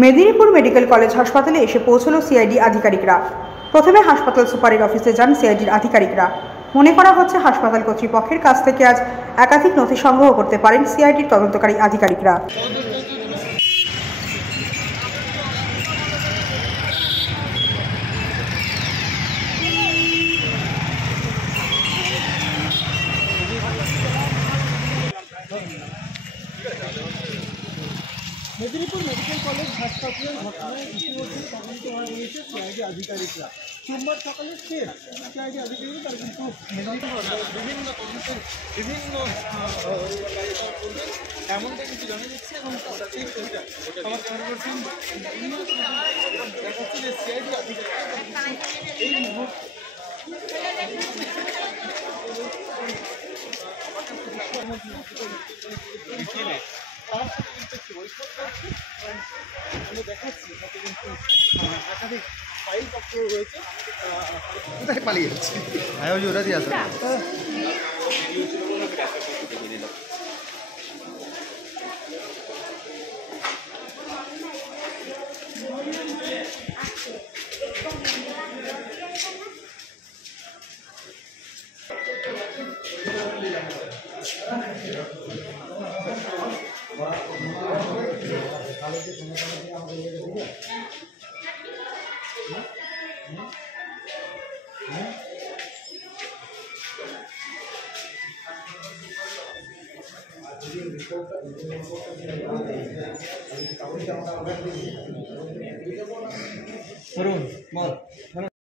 Medinipur medical college হাসপাতালে এসে পৌঁছল সিআইডি আধিকারিকরা। প্রথমে হাসপাতাল সুপারের অফিসে যান সিআইডির আধিকারিকরা। মনে করা হচ্ছে হাসপাতাল কর্তৃপক্ষের কাছ থেকে আজ একাধিক নথি সংগ্রহ করতে পারেন সিআইডির তদন্তকারী আধিকারিকরা। মেদিনীপুর মেডিকেল কলেজ হাসপাতালের ঘটনায় ইতিমধ্যে তদন্ত হয়ে রয়েছে সিআইডি আধিকারিকরা। সোমবার সকালে ফের সিআইডি আধিকারিকরা তার কিন্তু বিভিন্ন তদন্তের বিভিন্ন এমনটা কিন্তু জানা যাচ্ছে এবং আমার পরিবর্তন দেখাচ্ছে যে সিআইডি আধিকারিকরা এই মুহূর্তে তার সাথে কিন্তু একটি বৈঠক করছে। আমরা দেখাচ্ছি সাথে কিন্তু একাধিক ফাইলপত্র রয়েছে। কোথায় পালিয়ে যাচ্ছে? হ্যাঁ, ওই ওরা দিয়ে আসবে। করুন বল।